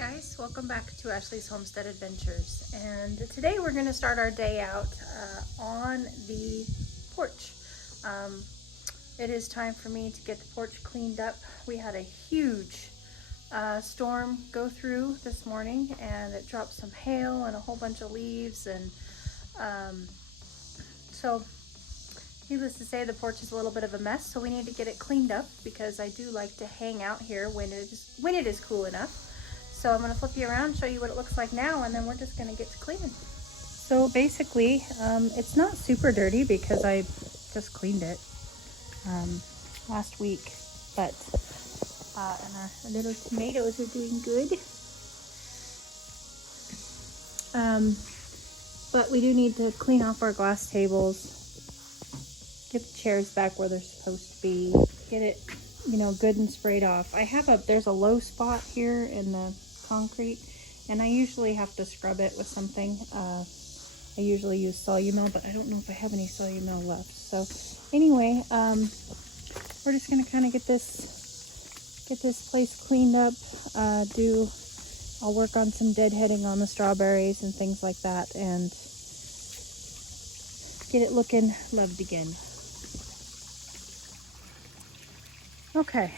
Guys, welcome back to Ashley's Homestead Adventures, and today we're going to start our day out on the porch. It is time for me to get the porch cleaned up. We had a huge storm go through this morning, and it dropped some hail and a whole bunch of leaves, and so needless to say, the porch is a little bit of a mess, so we need to get it cleaned up because I do like to hang out here when it is cool enough. So I'm going to flip you around, show you what it looks like now, and then we're just going to get to cleaning. So basically, it's not super dirty because I just cleaned it last week, but and our little tomatoes are doing good. But we do need to clean off our glass tables, get the chairs back where they're supposed to be, get it, good and sprayed off. There's a low spot here in the concrete, and I usually have to scrub it with something. I usually use Solumel, but I don't know if I have any Solumel left. So anyway, we're just gonna kind of get this place cleaned up. I'll work on some deadheading on the strawberries and things like that, and get it looking loved again. Okay,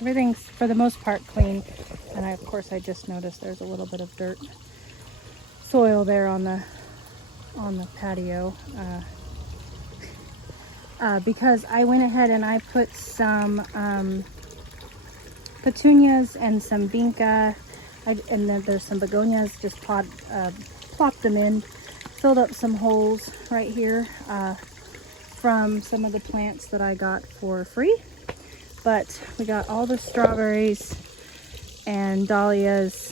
everything's for the most part clean, and of course I just noticed there's a little bit of dirt soil there on the patio, because I went ahead and I put some petunias and some vinca, and then there's some begonias, just plopped them in, filled up some holes right here from some of the plants that I got for free. But we got all the strawberries and dahlias,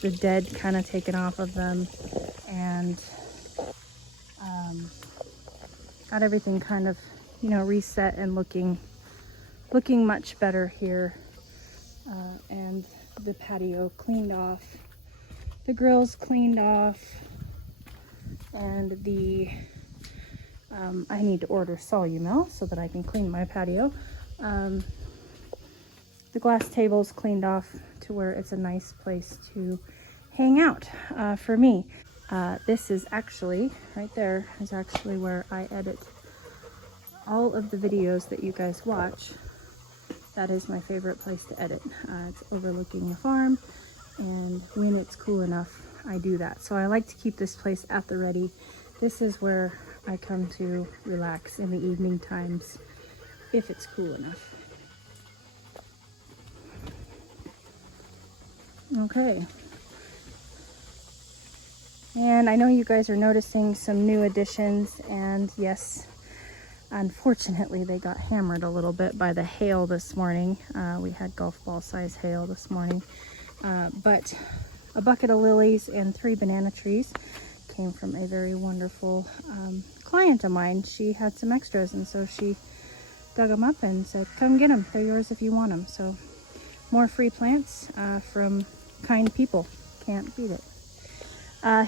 the dead kind of taken off of them, and got everything kind of, reset and looking much better here. And the patio cleaned off, the grills cleaned off, and I need to order Solumel so that I can clean my patio. The glass table's cleaned off to where it's a nice place to hang out for me. This is actually, right there is actually where I edit all of the videos that you guys watch. That is my favorite place to edit. It's overlooking the farm, and when it's cool enough, I do that. So I like to keep this place at the ready. This is where I come to relax in the evening times, if it's cool enough. Okay. And I know you guys are noticing some new additions, and yes, unfortunately they got hammered a little bit by the hail this morning. We had golf ball size hail this morning. But a bucket of lilies and 3 banana trees came from a very wonderful client of mine. She had some extras, and so she dug them up and said, come get them, they're yours if you want them. So more free plants from kind people. Can't beat it.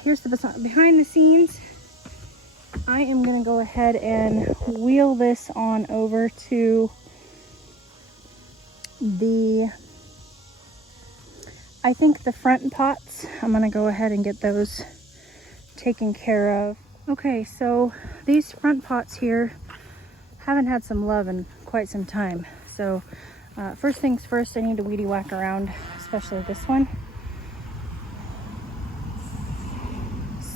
Here's the behind the scenes. I am going to go ahead and wheel this on over to the front pots. I'm going to go ahead and get those taken care of. Okay, so these front pots here haven't had some love in quite some time. So first things first, I need to weedy whack around, especially this one,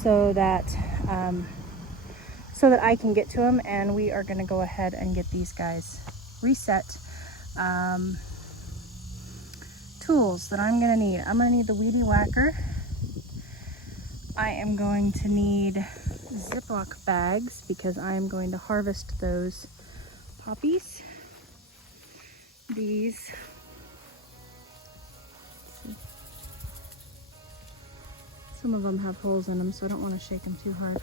so that I can get to them. And we are going to go ahead and get these guys reset. Tools that I'm going to need. I'm going to need the weedy whacker. I am going to need Ziploc bags because I am going to harvest those poppies. These. Some of them have holes in them, so I don't want to shake them too hard.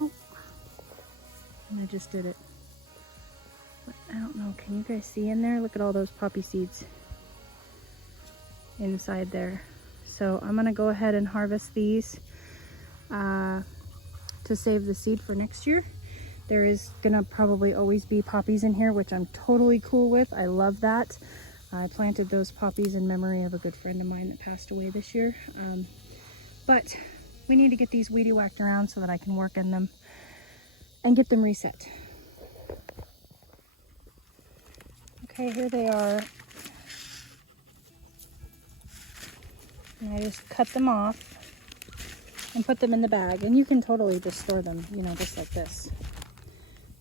Oh, and I just did it. But I don't know, can you guys see in there? Look at all those poppy seeds inside there. So I'm gonna go ahead and harvest these to save the seed for next year. There is gonna probably always be poppies in here, which I'm totally cool with. I love that. I planted those poppies in memory of a good friend of mine that passed away this year. But we need to get these weedy whacked around so that I can work in them and get them reset. Okay, here they are. And I just cut them off and put them in the bag. And you can totally just store them, you know, just like this.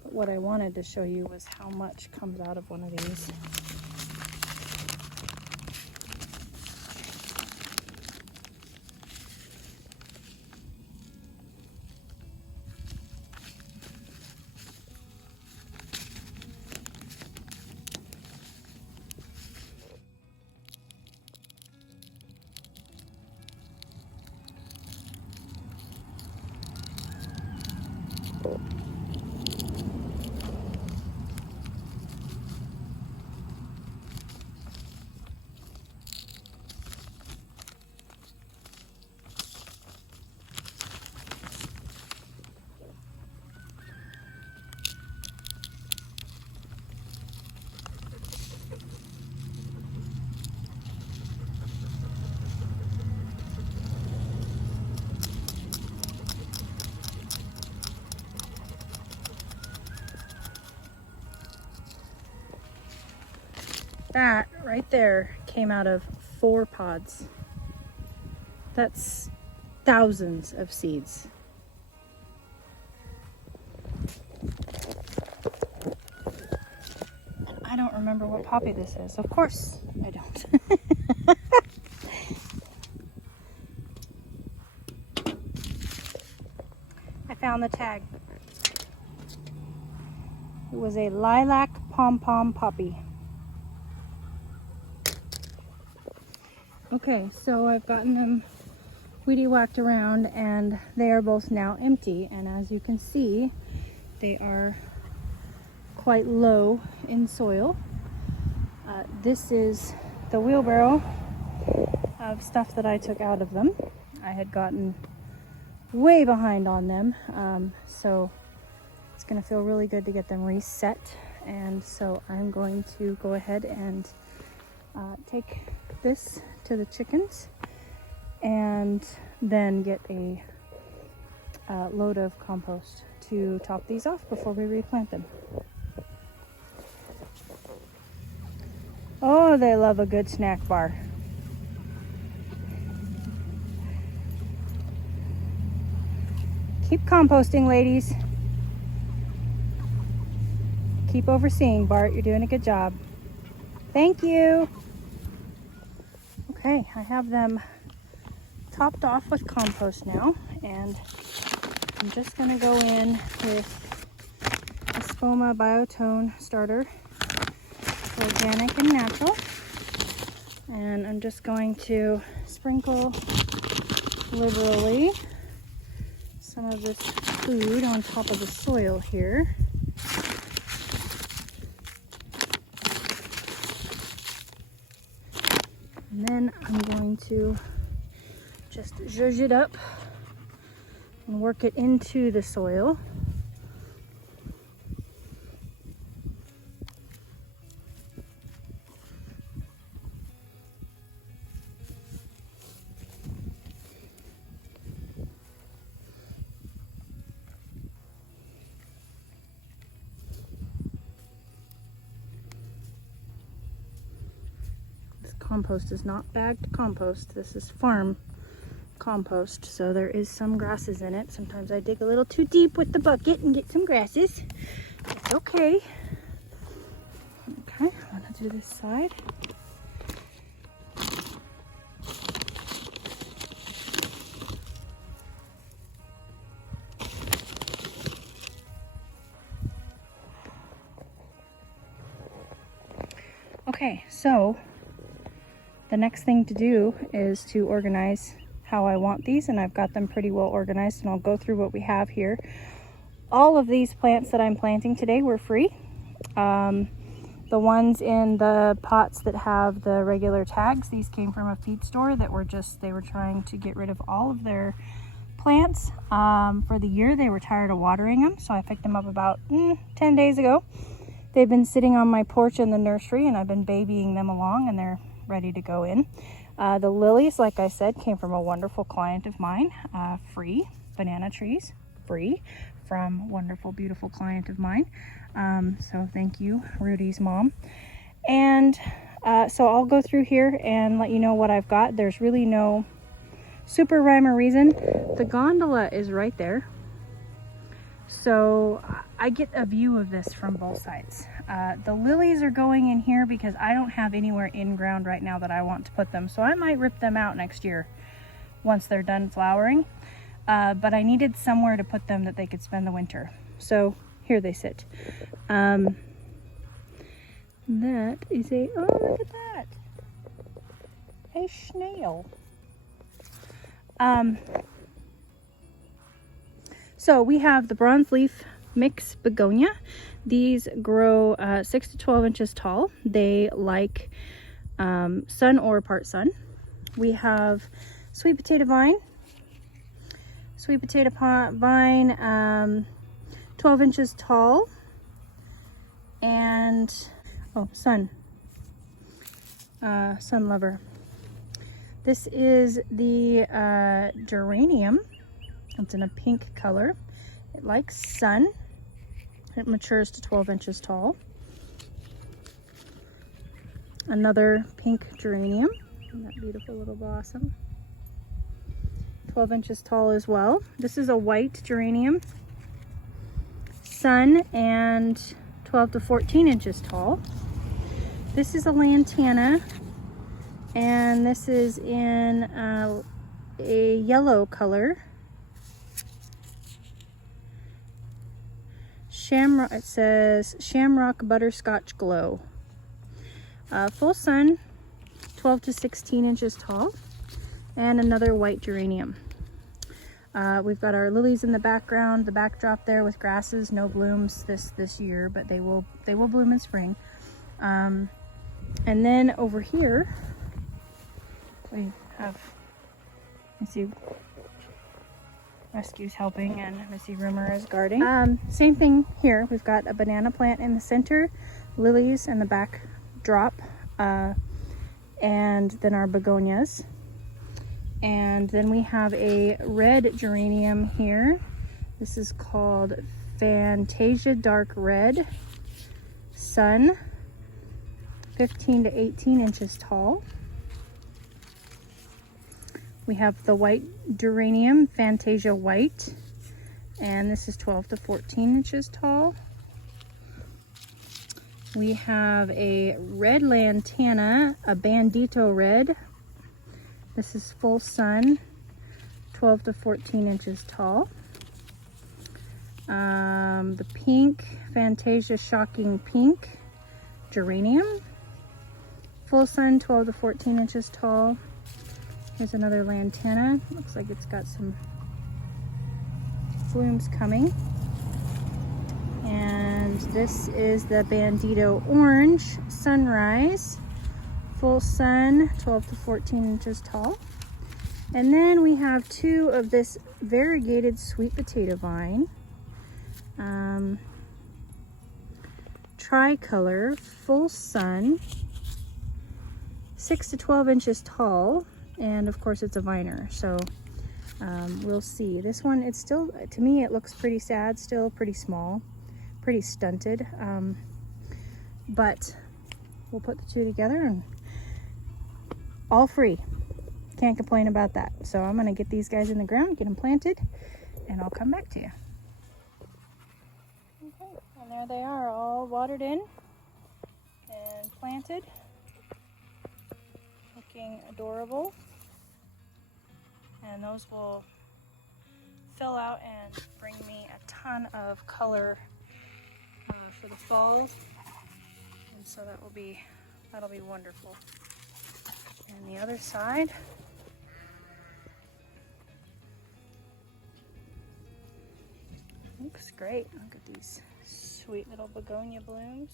But what I wanted to show you was how much comes out of one of these. That right there came out of 4 pods. That's thousands of seeds. And I don't remember what poppy this is. Of course I don't. I found the tag. It was a lilac pom-pom poppy. Okay, so I've gotten them weedy whacked around and they are both now empty. And as you can see, they are quite low in soil. This is the wheelbarrow of stuff that I took out of them. I had gotten way behind on them, so it's gonna feel really good to get them reset. And so I'm going to go ahead and take this to the chickens and then get a load of compost to top these off before we replant them. Oh, they love a good snack bar. Keep composting, ladies. Keep overseeing, Bart. You're doing a good job. Thank you. Okay, I have them topped off with compost now, and I'm just going to go in with a Spoma Biotone starter, organic and natural, and I'm just going to sprinkle liberally some of this food on top of the soil here. And then I'm going to just zhuzh it up and work it into the soil. Compost is not bagged compost. This is farm compost, so there is some grasses in it. Sometimes I dig a little too deep with the bucket and get some grasses. It's okay. Okay, I'm gonna do this side. Okay, so the next thing to do is to organize how I want these, and I've got them pretty well organized, and I'll go through what we have here. All of these plants that I'm planting today were free. The ones in the pots that have the regular tags, these came from a feed store that were they were trying to get rid of all of their plants for the year. They were tired of watering them, so I picked them up about 10 days ago. They've been sitting on my porch in the nursery, and I've been babying them along, and they're ready to go in. The lilies, like I said, came from a wonderful client of mine. Free banana trees, free from wonderful, beautiful client of mine. So thank you, Rudy's mom. And so I'll go through here and let you know what I've got. There's really no super rhyme or reason. The gondola is right there, so I get a view of this from both sides. The lilies are going in here because I don't have anywhere in ground right now that I want to put them, so I might rip them out next year once they're done flowering. But I needed somewhere to put them that they could spend the winter, so here they sit. That is a, oh, look at that, a snail. So we have the bronze leaf mix begonia. These grow 6 to 12 inches tall. They like sun or part sun. We have sweet potato vine. Sweet potato vine, 12 inches tall. And, oh, sun lover. This is the geranium. It's in a pink color. It likes sun. It matures to 12 inches tall. Another pink geranium. And that beautiful little blossom. 12 inches tall as well. This is a white geranium. Sun and 12 to 14 inches tall. This is a lantana. And this is in a yellow color. Shamrock, it says Shamrock Butterscotch Glow. Full sun, 12 to 16 inches tall. And another white geranium. We've got our lilies in the background, the backdrop there with grasses, no blooms this year, but they will bloom in spring. And then over here, we have Missy Rescue's helping and Missy Rumor is guarding. Same thing here. We've got a banana plant in the center, lilies in the backdrop, and then our begonias. And then we have a red geranium here. This is called Fantasia Dark Red. Sun, 15 to 18 inches tall. We have the white geranium, Fantasia White, and this is 12 to 14 inches tall. We have a red lantana, a bandito red. This is full sun, 12 to 14 inches tall. The pink, Fantasia Shocking Pink geranium, full sun, 12 to 14 inches tall. Here's another lantana. Looks like it's got some blooms coming. And this is the Bandito Orange Sunrise. Full sun, 12 to 14 inches tall. And then we have two of this variegated sweet potato vine. Tricolor, full sun, 6 to 12 inches tall. And of course it's a viner, so we'll see. This one, it's still, to me, it looks pretty sad, still pretty small, pretty stunted. But we'll put the two together and all free. Can't complain about that. So I'm gonna get these guys in the ground, get them planted, and I'll come back to you. Okay, and there they are, all watered in and planted. Looking adorable. And those will fill out and bring me a ton of color for the fall. And so that'll be wonderful. And the other side, looks great. Look at these sweet little begonia blooms.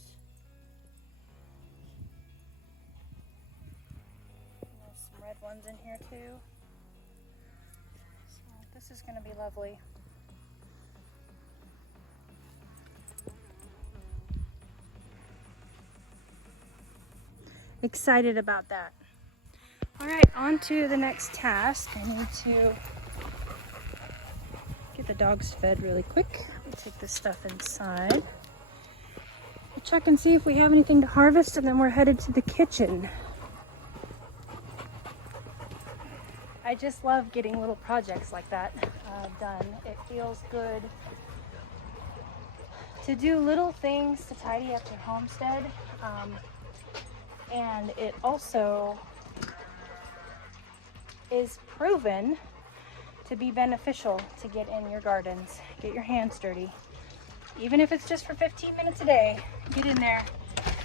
And there's some red ones in here too. So this This is going to be lovely. Excited about that. All right, on to the next task. I need to get the dogs fed really quick. We'll take this stuff inside. We'll check and see if we have anything to harvest, and then we're headed to the kitchen. I just love getting little projects like that done. It feels good to do little things to tidy up your homestead. And it also is proven to be beneficial to get in your gardens, get your hands dirty. Even if it's just for 15 minutes a day, get in there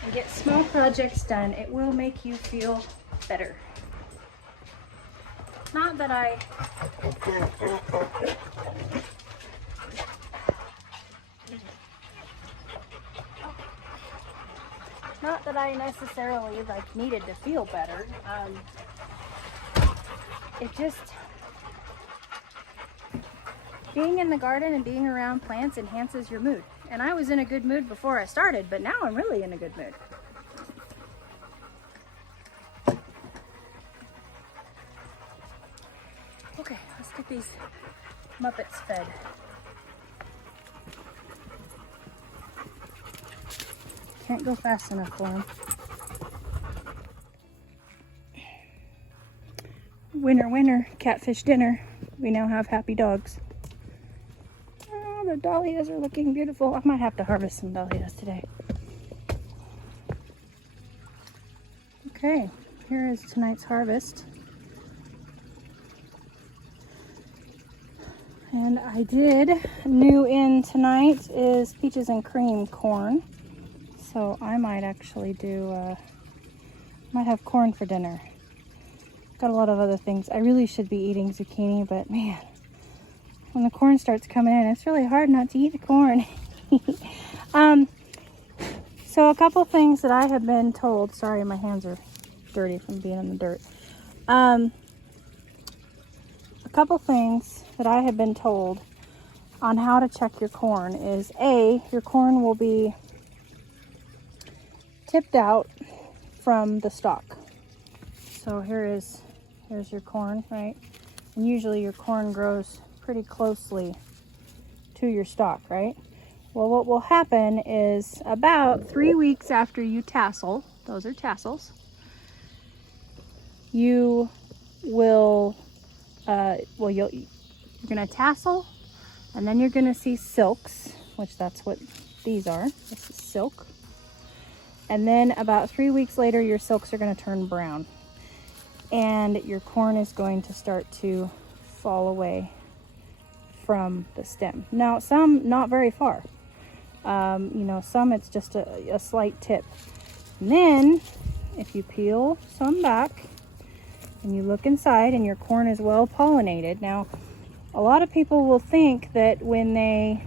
and get small projects done. It will make you feel better. Not that I necessarily needed to feel better. It just, being in the garden and being around plants enhances your mood. And I was in a good mood before I started, but now I'm really in a good mood. Okay, let's get these Muppets fed. Can't go fast enough for them. Winner, winner, catfish dinner. We now have happy dogs. Oh, the dahlias are looking beautiful. I might have to harvest some dahlias today. Okay, here is tonight's harvest. And I did, new in tonight is peaches and cream corn. So I might actually do, might have corn for dinner. Got a lot of other things. I really should be eating zucchini, but man, when the corn starts coming in, it's really hard not to eat the corn. So a couple things that I have been told, sorry my hands are dirty from being in the dirt. A couple things that I have been told on how to check your corn is A, your corn will be tipped out from the stalk. So here's your corn, right? And usually your corn grows pretty closely to your stalk, right? Well, what will happen is about 3 weeks after you tassel, those are tassels, you will, you're gonna tassel, and then you're gonna see silks, which that's what these are. This is silk. And then about 3 weeks later, your silks are going to turn brown. And your corn is going to start to fall away from the stem. Now, some not very far. Some it's just a slight tip. And then, if you peel some back and you look inside and your corn is well pollinated. Now, a lot of people will think that when they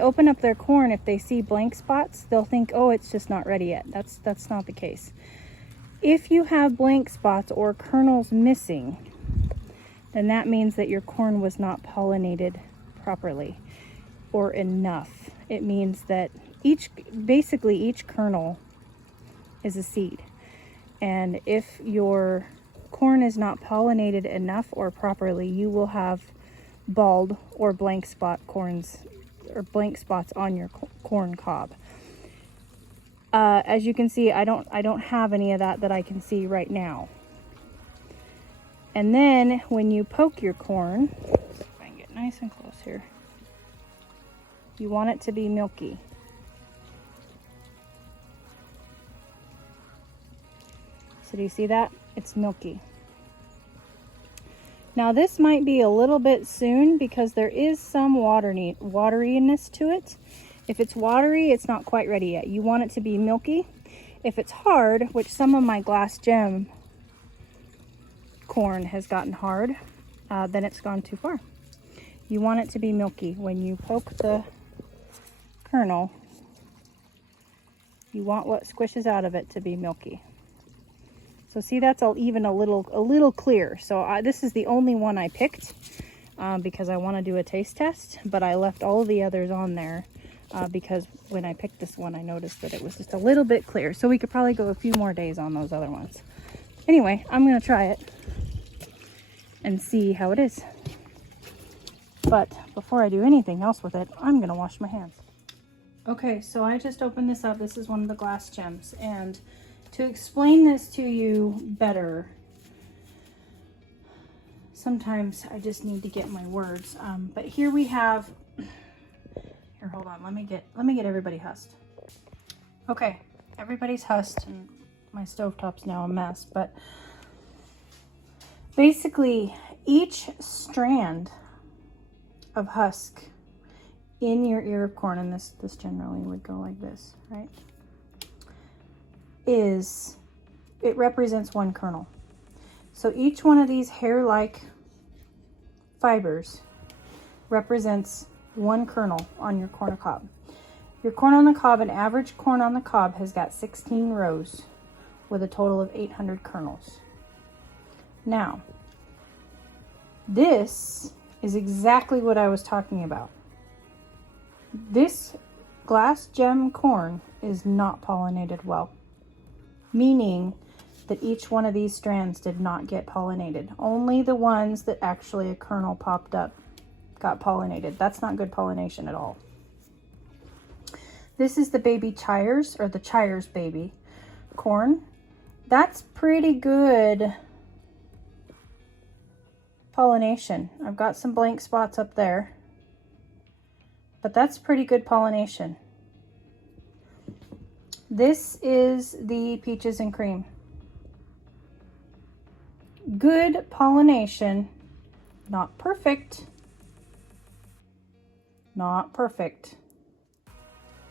open up their corn, if they see blank spots, they'll think, oh, it's just not ready yet. That's not the case. If you have blank spots or kernels missing, then that means that your corn was not pollinated properly or enough. It means that basically each kernel is a seed. And if your corn is not pollinated enough or properly, you will have bald or blank spot corns or blank spots on your corn cob. As you can see, I don't have any of that I can see right now. And then when you poke your corn, if I can get nice and close here, you want it to be milky. So do you see that? It's milky. Now this might be a little bit soon because there is some wateriness to it. If it's watery, it's not quite ready yet. You want it to be milky. If it's hard, which some of my glass gem corn has gotten hard, then it's gone too far. You want it to be milky. When you poke the kernel, you want what squishes out of it to be milky. So see, that's all even a little clear. So this is the only one I picked because I want to do a taste test, but I left all the others on there because when I picked this one, I noticed that it was just a little bit clear. So we could probably go a few more days on those other ones. Anyway, I'm going to try it and see how it is. But before I do anything else with it, I'm going to wash my hands. Okay, so I just opened this up. This is one of the glass gems. And to explain this to you better, sometimes I just need to get my words. But here we have, here, hold on. Let me get everybody husked. Okay, everybody's husked, and my stovetop's now a mess. But basically, each strand of husk in your ear of corn, and this generally would go like this, right? It represents one kernel. So each one of these hair-like fibers represents one kernel on your corn on the cob. Your corn on the cob, an average corn on the cob has got 16 rows with a total of 800 kernels. Now, this is exactly what I was talking about. This glass gem corn is not pollinated well, meaning that each one of these strands did not get pollinated. Only the ones that actually a kernel popped up got pollinated. That's not good pollination at all. This is the baby Chires, or the Chires baby corn. That's pretty good pollination. I've got some blank spots up there, but that's pretty good pollination. This is the peaches and cream. Good pollination, not perfect,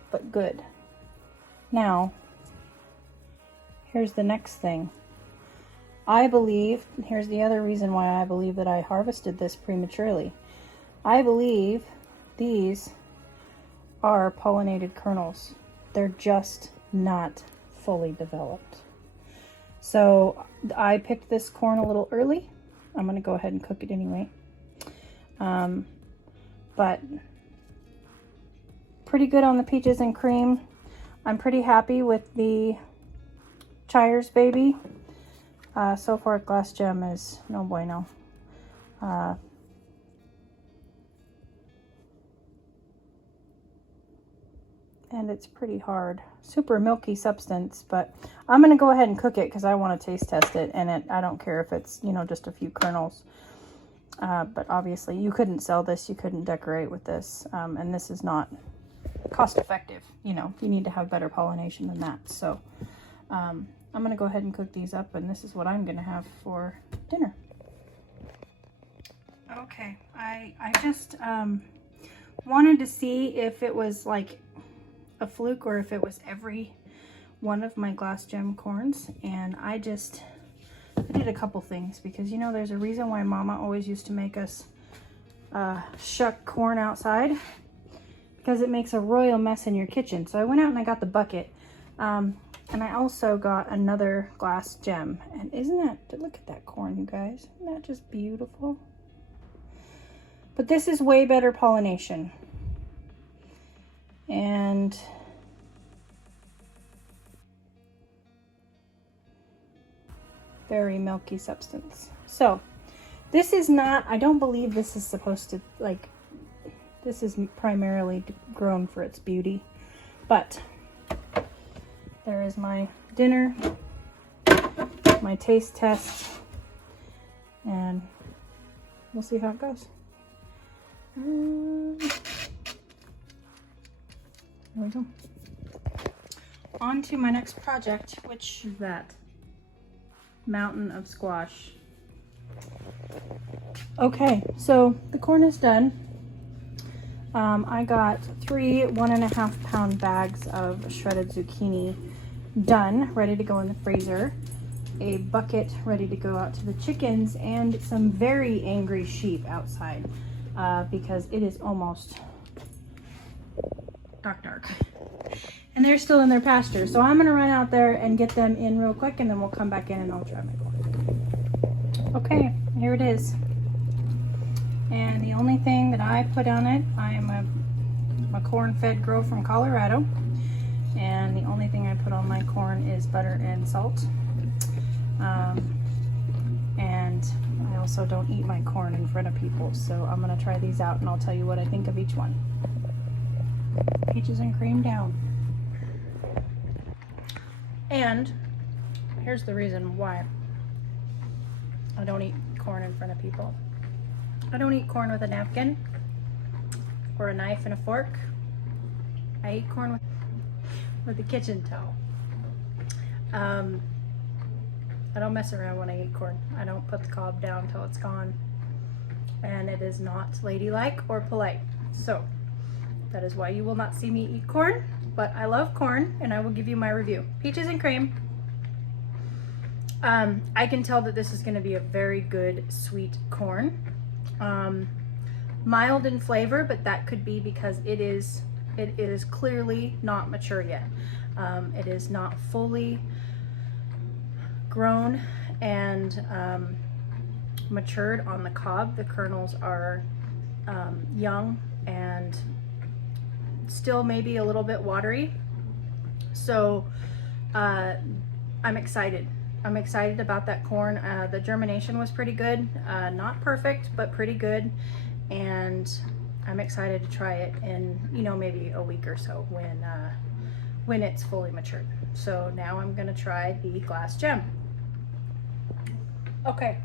but good. Now, here's the next thing. I believe, here's the other reason why I believe that I harvested this prematurely. I believe these are pollinated kernels. They're just not fully developed. So I picked this corn a little early. I'm going to go ahead and cook it anyway. But pretty good on the peaches and cream. I'm pretty happy with the Chires baby. So far, glass gem is no bueno. And it's pretty hard. Super milky substance, but I'm going to go ahead and cook it because I want to taste test it. And I don't care if it's, you know, just a few kernels. But obviously, you couldn't sell this. You couldn't decorate with this. And this is not cost effective. You know, you need to have better pollination than that. So, I'm going to go ahead and cook these up, and this is what I'm going to have for dinner. Okay, I just wanted to see if it was like a fluke or if it was every one of my glass gem corns, and I did a couple things because, you know, there's a reason why Mama always used to make us shuck corn outside, because it makes a royal mess in your kitchen. So I went out and I got the bucket. And I also got another glass gem. And isn't that, look at that corn, you guys. Isn't that just beautiful? But this is way better pollination. And very milky substance. So this is not, I don't believe this is supposed to, like, this is primarily grown for its beauty. But there is my dinner, my taste test, and we'll see how it goes. There we go. On to my next project, which is that mountain of squash. Okay, so the corn is done. I got 3 1.5 pound bags of shredded zucchini done, ready to go in the freezer, a bucket ready to go out to the chickens, and some very angry sheep outside because it is almost dark. And they're still in their pasture. So I'm gonna run out there and get them in real quick, and then we'll come back in and I'll dry my corn. Okay, here it is. And the only thing that I put on it, I am a corn-fed girl from Colorado. And the only thing I put on my corn is butter and salt. And I also don't eat my corn in front of people. So I'm gonna try these out and I'll tell you what I think of each one. Peaches and cream down. And here's the reason why I don't eat corn in front of people. I don't eat corn with a napkin or a knife and a fork. I eat corn with a kitchen towel. I don't mess around when I eat corn. I don't put the cob down till it's gone. And it is not ladylike or polite. So that is why you will not see me eat corn, but I love corn and I will give you my review. Peaches and cream. I can tell that this is going to be a very good sweet corn. Mild in flavor, but that could be because it is clearly not mature yet. It is not fully grown and matured on the cob. The kernels are young and still maybe a little bit watery. So I'm excited. I'm excited about that corn. The germination was pretty good. Not perfect, but pretty good. And I'm excited to try it in, you know, maybe a week or so when it's fully matured. So now I'm gonna try the glass gem. Okay,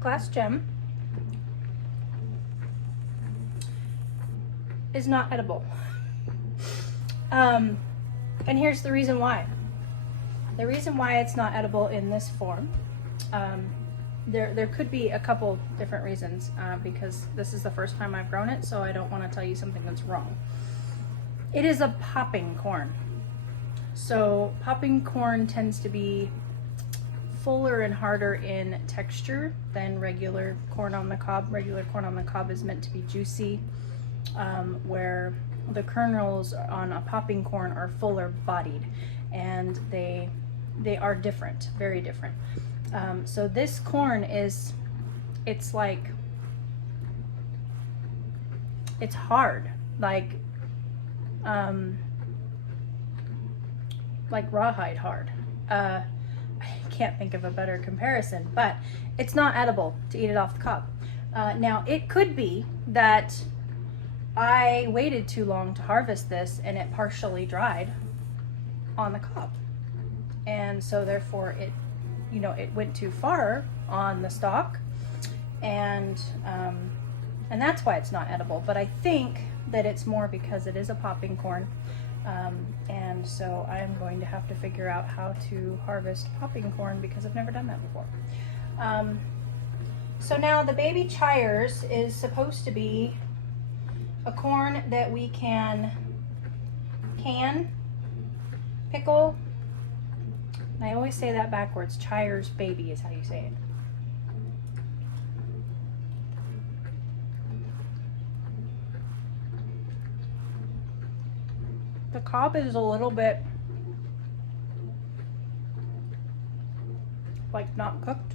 glass gem is not edible. And here's the reason why. The reason why it's not edible in this form, there could be a couple different reasons, because this is the first time I've grown it, so I don't want to tell you something that's wrong. It is a popping corn. So popping corn tends to be fuller and harder in texture than regular corn on the cob. Regular corn on the cob is meant to be juicy, where the kernels on a popping corn are fuller bodied, and they are different, very different. So this corn is, it's hard, like rawhide hard. I can't think of a better comparison, but it's not edible to eat it off the cob. Now it could be that I waited too long to harvest this and it partially dried on the cob, and so therefore it, you know, it went too far on the stalk, and that's why it's not edible. But I think that it's more because it is a popping corn, and so I am going to have to figure out how to harvest popping corn because I've never done that before. So now the baby Chores is supposed to be a corn that we can pickle. I always say that backwards. Chires baby is how you say it. The cob is a little bit like not cooked.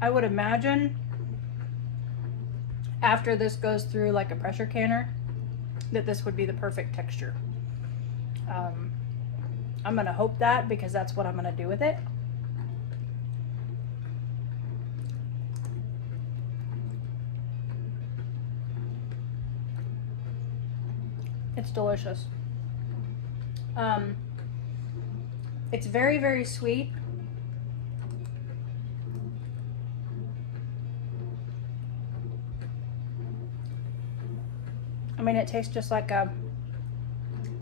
I would imagine after this goes through like a pressure canner that this would be the perfect texture. I'm gonna hope that, because that's what I'm gonna do with it. It's delicious. It's very, very sweet. I mean, it tastes just like to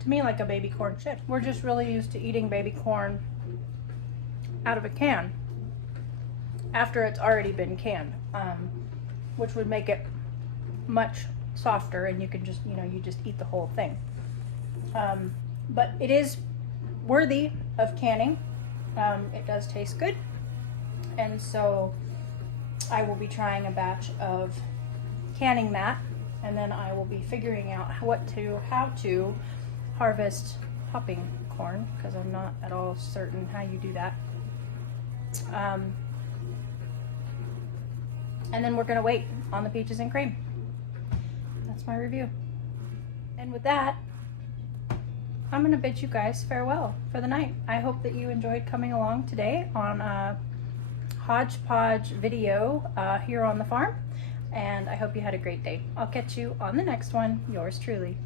me, like a baby corn chip. We're just really used to eating baby corn out of a can after it's already been canned, which would make it much softer, and you can just, you know, you just eat the whole thing. But it is worthy of canning. It does taste good, and so I will be trying a batch of canning that, and then I will be figuring out how to harvest hopping corn, because I'm not at all certain how you do that. And then we're gonna wait on the peaches and cream. That's my review. And with that, I'm gonna bid you guys farewell for the night. I hope that you enjoyed coming along today on a hodgepodge video here on the farm, and I hope you had a great day. I'll catch you on the next one. Yours truly.